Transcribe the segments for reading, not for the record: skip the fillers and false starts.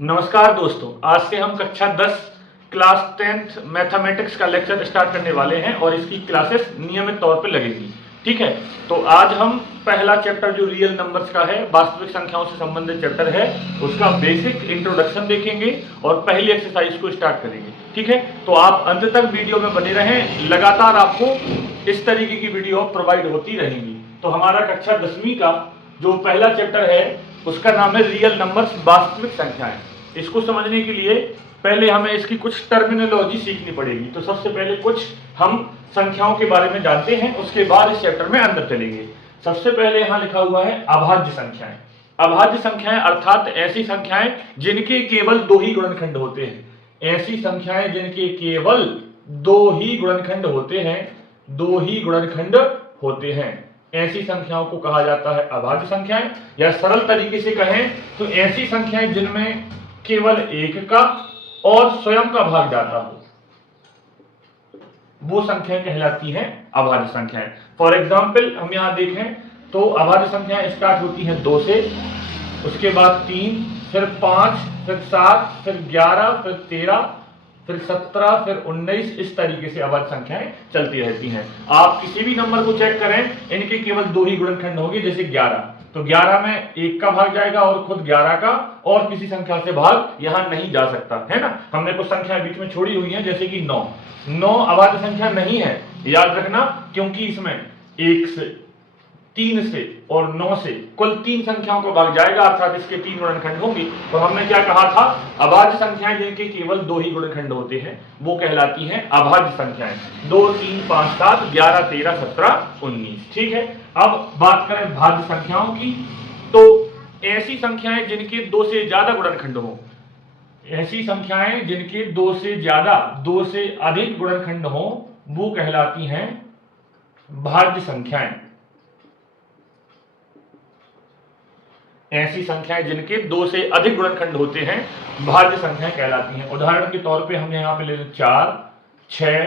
नमस्कार दोस्तों, आज से हम कक्षा 10 क्लास 10th मैथमेटिक्स का लेक्चर स्टार्ट करने वाले हैं और इसकी क्लासेस नियमित तौर पे लगेगी। ठीक है, तो आज हम पहला चैप्टर जो रियल नंबर्स का है, वास्तविक संख्याओं से संबंधित चैप्टर है, उसका बेसिक इंट्रोडक्शन देखेंगे और पहली एक्सरसाइज को स्टार्ट करेंगे। ठीक है, तो आप अंत तक वीडियो में बने रहें, लगातार आपको इस तरीके की वीडियो प्रोवाइड होती रहेंगी। तो हमारा कक्षा 10वीं का जो पहला चैप्टर है उसका नाम है रियल नंबर्स, वास्तविक संख्याएं। इसको समझने के लिए पहले हमें इसकी कुछ टर्मिनोलॉजी सीखनी पड़ेगी। तो सबसे पहले कुछ हम संख्याओं के बारे में जानते हैं, उसके बाद इस चैप्टर में अंदर चलेंगे। सबसे पहले यहाँ लिखा हुआ है अभाज्य संख्याएं। अभाज्य संख्याएं अर्थात ऐसी संख्याएं जिनके केवल दो ही गुणनखंड होते हैं। ऐसी संख्याएं जिनके केवल दो ही गुणनखंड होते हैं, दो ही गुणनखंड होते हैं, ऐसी संख्याओं को कहा जाता है अभाज्य संख्याएं। या सरल तरीके से कहें तो ऐसी संख्याएं जिनमें केवल एक का और स्वयं का भाग जाता हो, वो संख्याएं कहलाती हैं अभाज्य संख्याएं। फॉर एग्जाम्पल हम यहां देखें तो अभाज्य संख्याएं स्टार्ट होती हैं 2 से, उसके बाद 3, फिर 5, फिर 7, फिर 11, फिर 13, फिर 17, फिर 19, इस तरीके से अभाज्य संख्याएं चलती रहती हैं। आप किसी भी नंबर को चेक करें, इनके केवल दो ही गुणनखंड होंगे। जैसे 11, तो 11 में एक का भाग जाएगा और खुद 11 का, और किसी संख्या से भाग यहां नहीं जा सकता है ना। हमने कुछ संख्याएं बीच में छोड़ी हुई हैं, जैसे कि 9 अभाज्य संख्या नहीं है, याद रखना, क्योंकि इसमें 1 से, 3 से और 9 से कुल 3 संख्याओं को भाग जाएगा, अर्थात इसके 3 गुणनखंड होंगे। तो हमने क्या कहा था, अभाज्य संख्याएं जिनके केवल दो ही गुणनखंड होते हैं वो कहलाती हैं अभाज्य संख्याएं। 2, 3, 5, 7, 11, 13, 17, 19। ठीक है, अब बात करें भाज्य संख्याओं की, तो ऐसी संख्याएं जिनके 2 से ज्यादा गुणनखंड हो, ऐसी संख्याएं जिनके 2 से ज्यादा, 2 से अधिक गुणनखंड हो, वो कहलाती हैं भाज्य संख्याएं। ऐसी संख्याएं जिनके 2 से अधिक गुणनखंड होते हैं भाज्य संख्याएं कहलाती हैं। उदाहरण के तौर पे हम यहाँ पे ले लें 4, 6,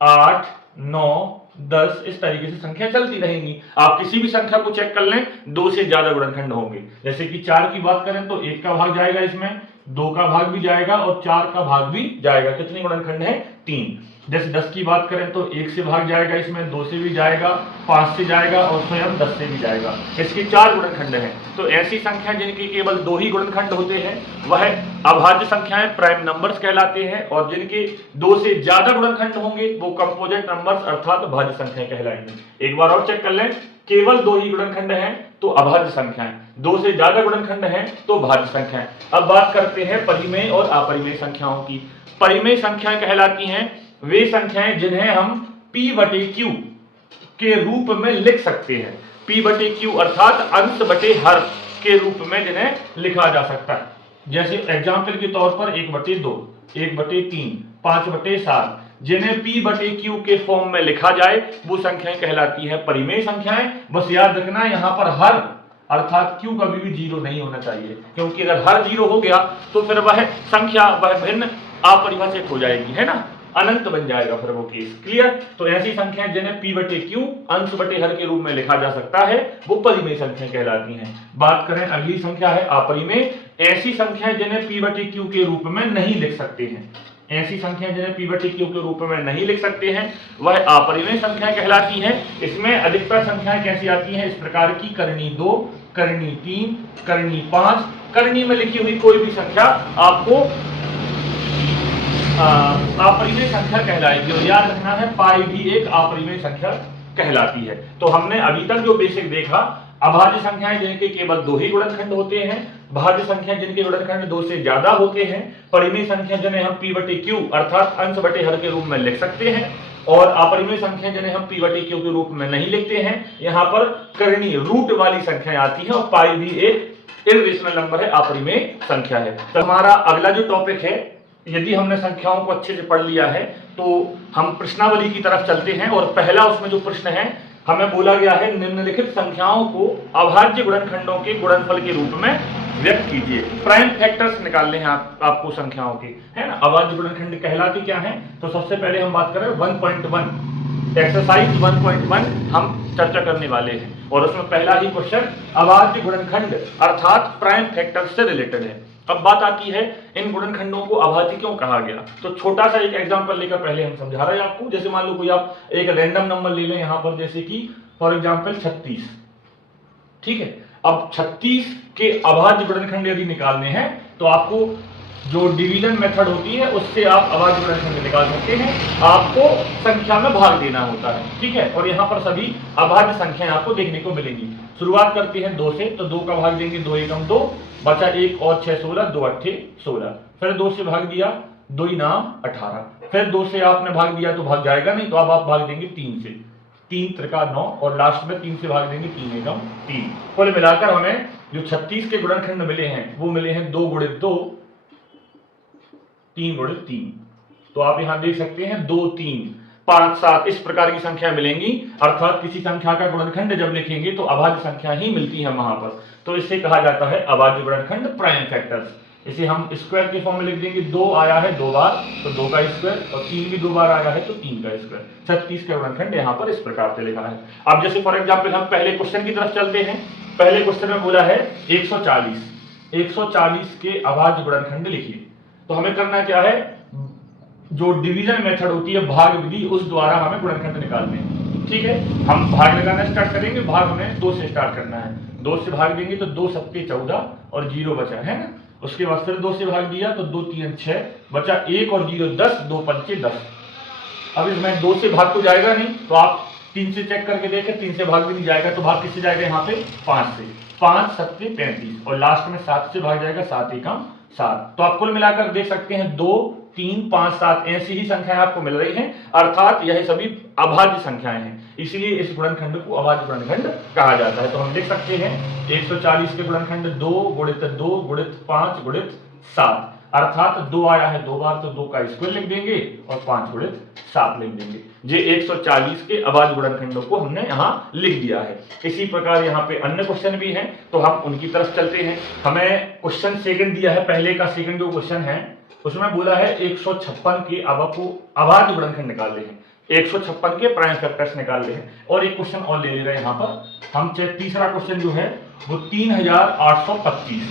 8, 9, 10, इस तरीके से संख्या चलती रहेंगी। आप किसी भी संख्या को चेक कर लें, 2 से ज्यादा गुणनखंड होंगे। जैसे कि 4 की बात करें तो 1 का भाग जाएगा, इसमें 2 का भाग भी जाएगा और 4 का भाग भी जाएगा। कितने गुणनखंड है? 3। जैसे 10 की बात करें तो 1 से भाग जाएगा, इसमें 2 से भी जाएगा, 5 से जाएगा और स्वयं 10 से भी जाएगा। इसके 4 गुणनखंड हैं। तो ऐसी संख्या जिनके केवल 2 ही गुणनखंड होते हैं वह अभाज्य संख्याएं, प्राइम नंबर्स कहलाते हैं, और जिनके 2 से ज्यादा गुणनखंड होंगे वो कंपोजिट नंबर्स अर्थात भाज्य संख्याएं कहलाएंगे। एक बार और चेक कर लें, केवल 2 ही गुणनखंड हैं तो अभाज्य संख्याएं, 2 से ज्यादा गुणनखंड हैं तो भाज्य संख्याएं। अब बात करते हैं परिमेय और अपरिमेय संख्याओं की। परिमेय संख्याएं कहलाती हैं वे संख्याएं जिन्हें हम p/q के रूप में लिख सकते हैं। p/q अर्थात अंश बटे हर के रूप में जिन्हें लिखा जा सकता है। जैसे एग्जाम्पल के तौर पर 1/2, 1/3, 5/7, जिन्हें p/q के फॉर्म में लिखा जाए वो संख्याएं कहलाती है परिमेय संख्याएं। बस याद रखना, यहाँ पर हर अर्थात q कभी भी 0 नहीं होना चाहिए, क्योंकि अगर हर 0 हो गया तो फिर वह संख्या, वह भिन्न अपरिभाषित हो जाएगी, है ना, अनंत बन जाएगा फिर वो केस। क्लियर? तो ऐसी संख्याएं जिन्हें p/q अंश बटे हर के रूप में लिखा जा सकता है वो परिमेय संख्याएं कहलाती हैं। बात करें अगली संख्या है अपरिमेय। ऐसी संख्याएं जिन्हें p/q के रूप में नहीं लिख सकते हैं, ऐसी संख्याएं जिन्हें p/q के रूप में नहीं लिख सकते हैं वह अपरिमेय संख्याएं कहलाती हैं। इसमें अधिकतर संख्याएं कैसी आती हैं, इस प्रकार की, करनी 2, करनी 3, करनी 5। करनी में लिखी हुई कोई भी संख्या आपको अपरिमेय संख्या कहलाएगी, और याद रखना है पाई भी एक अपरिमेय संख्या कहलाती है। तो हमने अभी तक जो बेसिक देखा, अभाज्य संख्याएं जिनके केवल 2 ही गुणनखंड होते हैं, भाज्य संख्याएं जिनके गुणनखंड 2 से ज्यादा होते हैं, परिमेय संख्या जिन्हें हम p/q अर्थात अंश बटे हर के रूप में लिख सकते हैं, और अपरिमेय संख्या जिन्हें हम p/q के रूप में नहीं लिखते हैं। यहाँ पर करनी रूट वाली संख्याएं आती है, और पाई भी एक इररेशनल नंबर है, अपरिमेय संख्या है। तो हमारा अगला जो टॉपिक है, यदि हमने संख्याओं को अच्छे से पढ़ लिया है तो हम प्रश्नावली की तरफ चलते हैं। और पहला उसमें जो प्रश्न है, हमें बोला गया है निम्नलिखित संख्याओं को अभाज्य गुणनखंडों के गुणनफल के रूप में व्यक्त कीजिए। प्राइम फैक्टर्स निकालने हैं आपको संख्याओं के, है ना। अभाज्य गुणनखंड कहलाते क्या हैं? तो सबसे पहले हम बात करें 1.1, एक्सरसाइज 1.1 हम चर्चा करने वाले हैं, और उसमें पहला ही क्वेश्चन अभाज्य गुणनखंड अर्थात प्राइम फैक्टर से रिलेटेड है। अब बात आती है इन गुणनखंडों को अभाज्य क्यों कहा गया। तो छोटा सा एक एग्जांपल लेकर पहले हम समझा रहे हैं आपको। जैसे मान लो कोई आप एक रैंडम नंबर ले लें यहाँ पर, जैसे कि फॉर एग्जांपल 36, ठीक है। अब 36 के अभाज्य गुणनखंड यदि निकालने हैं तो आपको जो डिवीजन मेथड होती है उससे आप अभाज्य गुणनखंड निकाल सकते हैं। आपको संख्या में भाग देना होता है, ठीक है। और यहाँ पर सभी अभाज्य संख्याएं आपको देखने को मिलेंगी। शुरुआत करते हैं 2 से, तो 2 का भाग देंगे 2 एकम 2, बचा 1 और 6 16, 2 अट्ठे 16। फिर 2 से भाग दिया, 2 नाम 18। फिर 2 से आपने भाग दिया तो भाग जाएगा नहीं, तो अब आप भाग देंगे 3 से, 3 त्रिका 9, और लास्ट में 3 से भाग देंगे 3 एकम 3। कुल मिलाकर हमें जो 36 के गुणनखंड मिले हैं वो मिले हैं 2 गुणित 2, 3 गुणित 3। तो आप यहां देख सकते हैं 2 3 5 7 इस प्रकार की संख्या मिलेंगी। अर्थात किसी संख्या का गुणनखंड जब लिखेंगे तो अभाज्य संख्या ही मिलती है वहां पर, तो इसे कहा जाता है अभाज्य गुणनखंड, प्राइम फैक्टर्स। इसे हम स्क्वायर के फॉर्म में लिख देंगे। 2 आया है 2 बार तो 2 का स्क्वायर, और 3 भी 2 बार आया है तो 3 का स्क्वायर। 36 का गुणनखंड यहाँ पर इस प्रकार से लिखा है। अब जैसे फॉर एग्जाम्पल हम पहले क्वेश्चन की तरफ चलते हैं। पहले क्वेश्चन में बोला है 140 के अभाज्य गुणनखंड लिखिए। तो हमें करना क्या है, जो डिवीजन मेथड होती है भाग विधि, उस द्वारा हमें गुणनखंड निकालने हैं, ठीक है। हम भाग लगाना स्टार्ट करेंगे। भाग हमें 2 से स्टार्ट करना है। 2 से भाग देंगे तो 2 सत्ते 14 और 0 बचा है ना। उसके बाद फिर 2 से भाग दिया तो 2 3 6, बचा 1 और 0 10, 2 पंचे 10। अब इसमें 2 से भाग तो जाएगा नहीं, तो आप 3 से चेक करके देखें, 3 से भाग भी नहीं जाएगा, तो भाग किससे जाएगा यहाँ पे 5 से। 5 सत्ते 35, और लास्ट में 7 से भाग जाएगा, 7 एकम 7। तो आप कुल मिलाकर देख सकते हैं 2 3 5 7 ऐसी ही संख्याएं आपको मिल रही हैं। अर्थात यह सभी अभाज्य संख्याएं हैं, इसलिए इस गुणनखंड को अभाज्य गुणनखंड कहा जाता है। तो हम देख सकते हैं 140 के गुणनखंड 2 गुणित 2 गुणित 5 गुणित 7, अर्थात 2 आया है 2 बार तो 2 का स्क्वायर लिख देंगे और 5 गुणित 7 लिख देंगे। ये 140 के अभाज्य गुणनखंडों को हमने यहाँ लिख दिया है। इसी प्रकार यहाँ पे अन्य क्वेश्चन भी हैं, तो हम उनकी तरफ चलते हैं। हमें क्वेश्चन सेकंड दिया है। पहले का सेकंड जो क्वेश्चन है उसमें बोला है 156 के अभाज्य गुणनखंड निकाले हैं, 156 के प्राइम फैक्टर्स निकाले हैं। और एक क्वेश्चन और ले रहे हैं यहाँ पर हम। तीसरा क्वेश्चन जो है वो 3825,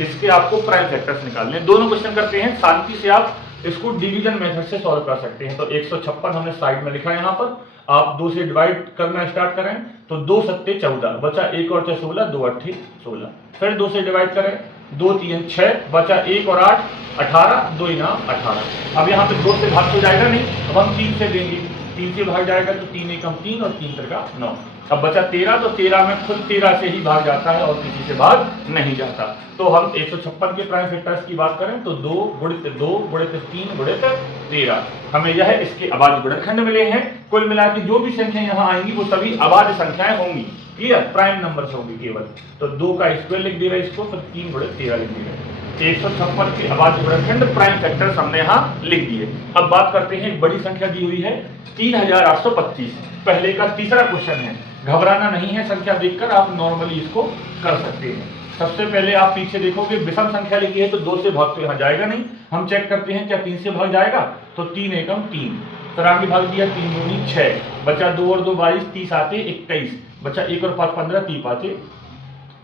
इसके आपको प्राइम फैक्टर्स निकालने हैं। दोनों क्वेश्चन करते हैं, शांति से आप इसको डिवीजन मेथड से सॉल्व कर सकते हैं। तो 156 हमने साइड में लिखा है यहाँ पर। आप 2 से डिवाइड करना स्टार्ट करें तो 2 सत्ते 14, बचा 1 और 6 16, 2 अट्ठे 16। फिर 2 से डिवाइड करें, 2 3 6, बचा 1 और 8 18, 2 नाम 18। अब यहाँ पे 2 से भाग तो जाएगा नहीं, अब हम 3 से देंगे। 3 से भाग जाएगा तो 3 एकम 3 और 3 त्रिका 9। अब बचा 13, तो 13 में खुद 13 से ही भाग जाता है और किसी से भाग नहीं जाता। तो हम 156 के प्राइम फैक्टर्स की बात करें तो 2 गुणित 2 गुणित 3 गुणित 13, हमें यह इसके अभाज्य गुणनखंड मिले हैं। कुल मिलाकर जो भी संख्याएं यहाँ आएंगी वो सभी अभाज्य संख्याएं होंगी। क्लियर, प्राइम नंबर्स होंगे केवल। तो 2 का स्क्वायर लिख दे रहे इसको, फिर 3 गुणित 13 लिख दे रहे। 156 के अभाज्य गुणनखंड प्राइम फैक्टर्स हमने यहाँ लिख दिए। अब बात करते हैं, एक बड़ी संख्या दी हुई है 3825, पहले का तीसरा क्वेश्चन है। घबराना नहीं है, संख्या देखकर आप नॉर्मली इसको कर सकते हैं। सबसे पहले आप पीछे देखोगे विषम संख्या लिखी है तो 2 से भाग तो यहाँ जाएगा नहीं। हम चेक करते हैं क्या 3 से भाग जाएगा, तो 3 एकम 3, फिर आगे भाग दिया 3 दूनी 6, बचा 2 और 2 22, 30 आते 21, बचा 1 और 5 15, 3 पाँचे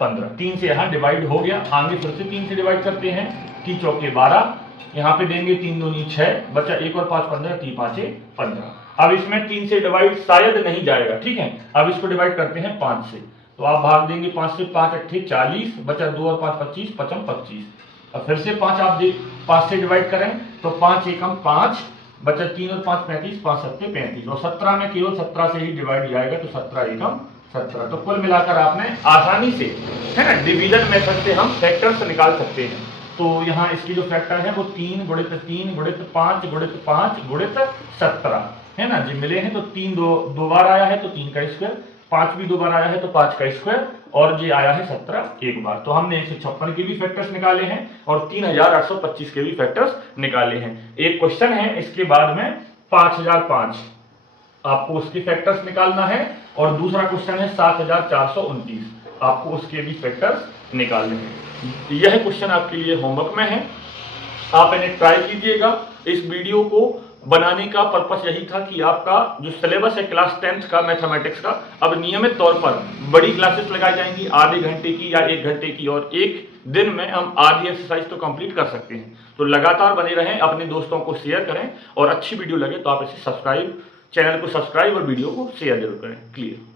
15। 3 से यहाँ डिवाइड हो गया। आगे फिर से 3 से डिवाइड करते हैं, 3 चौके 12, यहाँ पे देंगे 3 दूनी 6, बचा 1 और 5 15, 3 पाँचे 15। अब इसमें 3 से डिवाइड शायद नहीं जाएगा, ठीक है। अब इसको डिवाइड करते हैं 5 से, तो आप भाग देंगे 5 से, 5 अट्ठे 40, बचा 2 और 5 25, 55 25। अब फिर से 5 आप 5 से डिवाइड करें तो 5 एकम 5, बचा 3 और 5 35, 5 सत्ते 35, और 17 में केवल 17 से ही डिवाइड जाएगा तो 17 एकम 17। तो कुल मिलाकर आपने आसानी से, है ना, डिवीजन मेथड से हम फैक्टर्स निकाल सकते हैं। तो यहाँ इसकी जो फैक्टर है वो 3 गुणित 3 गुणित 5 गुणित 5 गुणित 17 है ना जी, मिले हैं। तो 3 दो बार आया है तो 3 का स्क्वायर, 5 भी 2 बार आया है तो 5 का स्क्वायर, और ये आया है 17 एक बार। तो हमने 156 के भी फैक्टर्स निकाले हैं और 3825 के भी फैक्टर्स निकाले हैं। एक क्वेश्चन है इसके बाद में 5005, आपको उसके फैक्टर्स निकालना है, और दूसरा क्वेश्चन है 7429, आपको उसके भी फैक्टर्स निकालने हैं। यह क्वेश्चन आपके लिए होमवर्क में है, आप इन्हें ट्राई कीजिएगा। इस वीडियो को बनाने का पर्पस यही था कि आपका जो सिलेबस है क्लास 10th का मैथमेटिक्स का, अब नियमित तौर पर बड़ी क्लासेस लगाई जाएंगी आधे घंटे की या 1 घंटे की, और एक दिन में हम आधी एक्सरसाइज तो कंप्लीट कर सकते हैं। तो लगातार बने रहें, अपने दोस्तों को शेयर करें, और अच्छी वीडियो लगे तो आप इसे सब्सक्राइब, चैनल को सब्सक्राइब और वीडियो को शेयर जरूर करें। क्लियर।